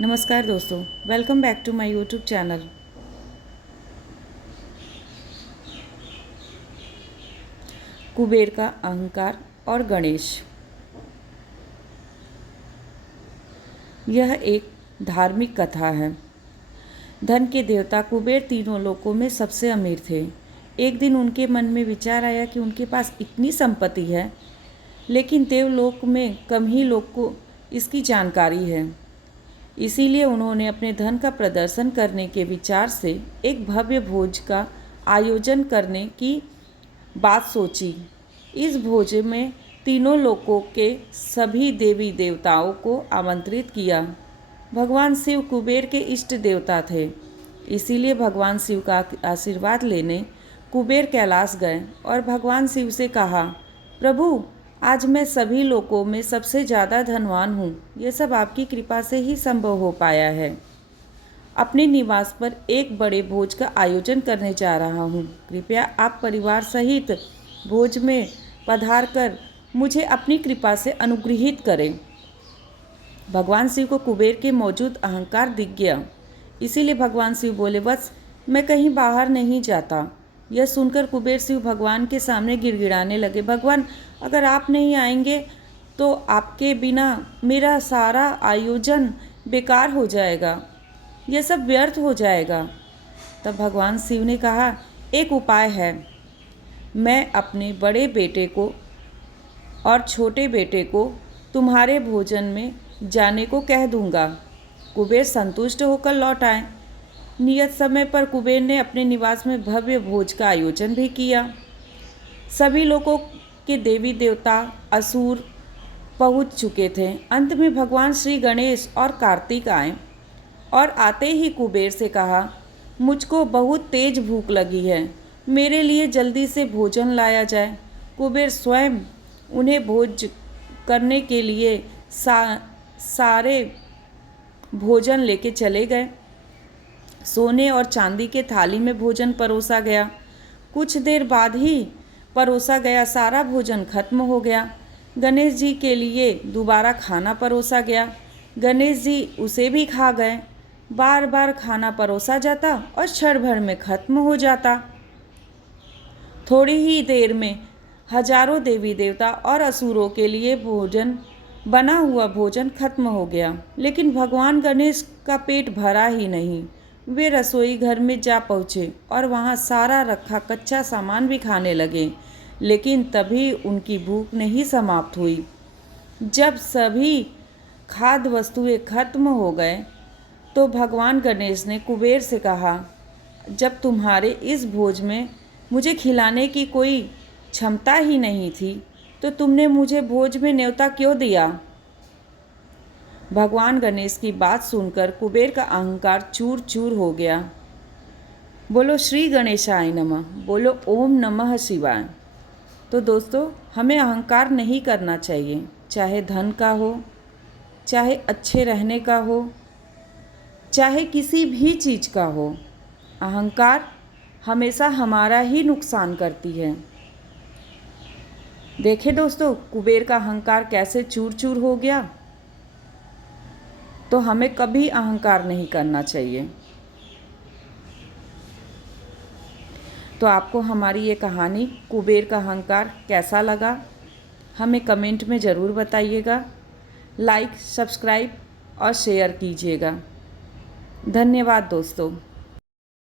नमस्कार दोस्तों, welcome back to my YouTube channel. Kuber का अहंकार और गणेश। यह एक धार्मिक कथा है। धन के देवता कुबेर तीनों लोकों में सबसे अमीर थे। एक दिन उनके मन में विचार आया कि उनके पास इतनी संपत्ति है, लेकिन देवलोक में कम ही लोग को इसकी जानकारी है। इसीलिए उन्होंने अपने धन का प्रदर्शन करने के विचार से एक भव्य भोज का आयोजन करने की बात सोची। इस भोज में तीनों लोकों के सभी देवी देवताओं को आमंत्रित किया। भगवान शिव कुबेर के इष्ट देवता थे, इसीलिए भगवान शिव का आशीर्वाद लेने कुबेर कैलाश गए और भगवान शिव से कहा, प्रभु, आज मैं सभी लोकों में सबसे ज़्यादा धनवान हूँ। यह सब आपकी कृपा से ही संभव हो पाया है। अपने निवास पर एक बड़े भोज का आयोजन करने जा रहा हूँ। कृपया आप परिवार सहित भोज में पधार कर मुझे अपनी कृपा से अनुग्रहित करें। भगवान शिव को कुबेर के मौजूद अहंकार दिख गया, इसीलिए भगवान शिव बोले, वत्स, मैं कहीं बाहर नहीं जाता। यह सुनकर कुबेर शिव भगवान के सामने गिड़गिड़ाने लगे, भगवान, अगर आप नहीं आएंगे तो आपके बिना मेरा सारा आयोजन बेकार हो जाएगा, यह सब व्यर्थ हो जाएगा। तब भगवान शिव ने कहा, एक उपाय है। मैं अपने बड़े बेटे को और छोटे बेटे को तुम्हारे भोजन में जाने को कह दूंगा। कुबेर संतुष्ट होकर लौट आए। नियत समय पर कुबेर ने अपने निवास में भव्य भोज का आयोजन भी किया। सभी लोगों के देवी देवता असुर पहुंच चुके थे। अंत में भगवान श्री गणेश और कार्तिक आए और आते ही कुबेर से कहा, मुझको बहुत तेज भूख लगी है, मेरे लिए जल्दी से भोजन लाया जाए। कुबेर स्वयं उन्हें भोज करने के लिए सारे भोजन लेके चले गए। सोने और चांदी के थाली में भोजन परोसा गया। कुछ देर बाद ही परोसा गया सारा भोजन खत्म हो गया। गणेश जी के लिए दोबारा खाना परोसा गया। गणेश जी उसे भी खा गए। बार बार खाना परोसा जाता और क्षण भर में खत्म हो जाता। थोड़ी ही देर में हजारों देवी देवता और असुरों के लिए बना हुआ भोजन खत्म हो गया, लेकिन भगवान गणेश का पेट भरा ही नहीं। वे रसोई घर में जा पहुँचे और वहाँ सारा रखा कच्चा सामान भी खाने लगे, लेकिन तभी उनकी भूख नहीं समाप्त हुई। जब सभी खाद्य वस्तुएं खत्म हो गए तो भगवान गणेश ने कुबेर से कहा, जब तुम्हारे इस भोज में मुझे खिलाने की कोई क्षमता ही नहीं थी तो तुमने मुझे भोज में न्योता क्यों दिया? भगवान गणेश की बात सुनकर कुबेर का अहंकार चूर चूर हो गया। बोलो श्री गणेशाय नमः, बोलो ओम नमः शिवाय। तो दोस्तों, हमें अहंकार नहीं करना चाहिए, चाहे धन का हो, चाहे अच्छे रहने का हो, चाहे किसी भी चीज़ का हो। अहंकार हमेशा हमारा ही नुकसान करती है। देखे दोस्तों, कुबेर का अहंकार कैसे चूर चूर हो गया। तो हमें कभी अहंकार नहीं करना चाहिए। तो आपको हमारी ये कहानी कुबेर का अहंकार कैसा लगा, हमें कमेंट में ज़रूर बताइएगा। लाइक, सब्सक्राइब और शेयर कीजिएगा। धन्यवाद दोस्तों।